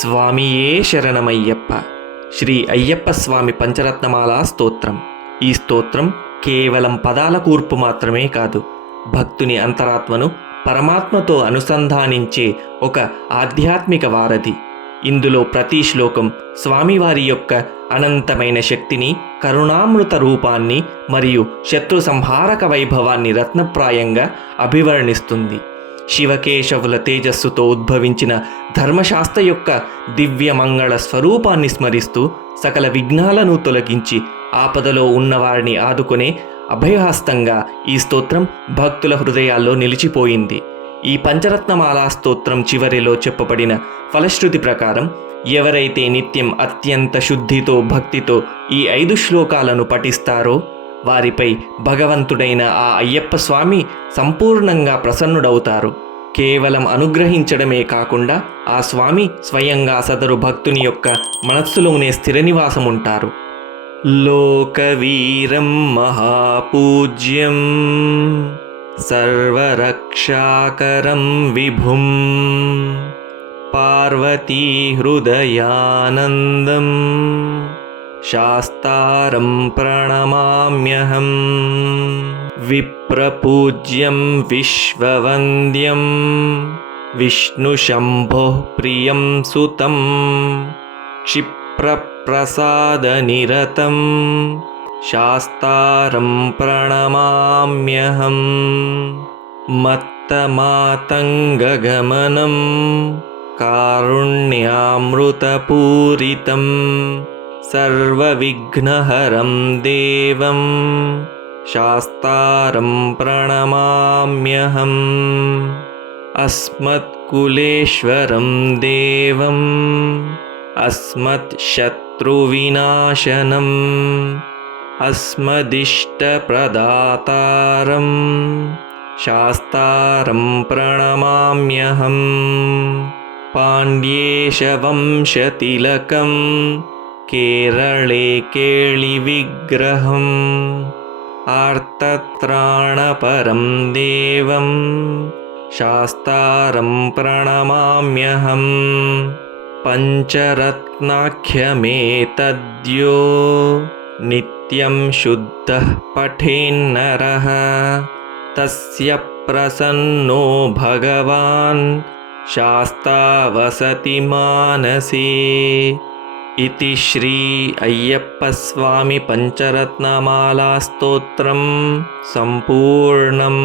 స్వామియే శరణమయ్యప్ప. శ్రీ అయ్యప్ప స్వామి పంచరత్నమాల స్తోత్రం. ఈ స్తోత్రం కేవలం పదాల కూర్పు మాత్రమే కాదు, భక్తుని అంతరాత్మను పరమాత్మతో అనుసంధానించే ఒక ఆధ్యాత్మిక వారధి. ఇందులో ప్రతి శ్లోకం స్వామివారి యొక్క అనంతమైన శక్తిని, కరుణామృత రూపాన్ని మరియు శత్రు సంహారక వైభవాన్ని రత్నప్రాయంగా అభివర్ణిస్తుంది. శివకేశవుల తేజస్సుతో ఉద్భవించిన ధర్మశాస్త్ర యొక్క దివ్య మంగళ స్వరూపాన్ని స్మరిస్తూ సకల విఘ్నాలను తొలగించి ఆపదలో ఉన్నవారిని ఆదుకునే అభయహస్తంగా ఈ స్తోత్రం భక్తుల హృదయాల్లో నిలిచిపోయింది. ఈ పంచరత్నమాలా స్తోత్రం చివరిలో చెప్పబడిన ఫలశ్రుతి ప్రకారం ఎవరైతే నిత్యం అత్యంత శుద్ధితో భక్తితో ఈ 5 శ్లోకాలను పఠిస్తారో వారిపై భగవంతుడైన ఆ అయ్యప్ప స్వామి సంపూర్ణంగా ప్రసన్నుడవుతారు. కేవలం అనుగ్రహించడమే కాకుండా ఆ స్వామి స్వయంగా సదరు భక్తుని యొక్క మనస్సులోనే స్థిర నివాసం ఉంటారు. లోకవీరం మహాపూజ్యం సర్వరక్షాకరం విభుం పార్వతీ హృదయానందం శాస్తారం ప్రణమామ్యహం. విప్రపూజ్యం విశ్వవంద్యం విష్ణుశంభోః ప్రియం సుతం క్షిప్రప్రసాదనిరతం శాస్తారం ప్రణమామ్యహం. మత్తమాతంగగమనం కారుణ్యామృతపూరితం సర్వవిఘ్నహరం దేవం శాస్తారం ప్రణమామ్యహం. అస్మత్కులేశ్వరం దేవం అస్మత్శత్రువినాశనం అస్మదిష్టప్రదాతారం శాస్తారం ప్రణమామ్యహం. పాండ్యేశవంశతిలకం కేరళే కేళివిగ్రహం ఆర్తత్రాణపరం దేవం శాస్తారం ప్రణమామ్యహం. పంచరత్నాఖ్యమేతద్యో నిత్యం శుద్ధః పఠేన్నరః తస్య ప్రసన్నో భగవాన్ శాస్తా వసతి మానసే. ఇతి శ్రీ అయ్యప్ప స్వామి పంచరత్నమాలా స్తోత్రం సంపూర్ణం.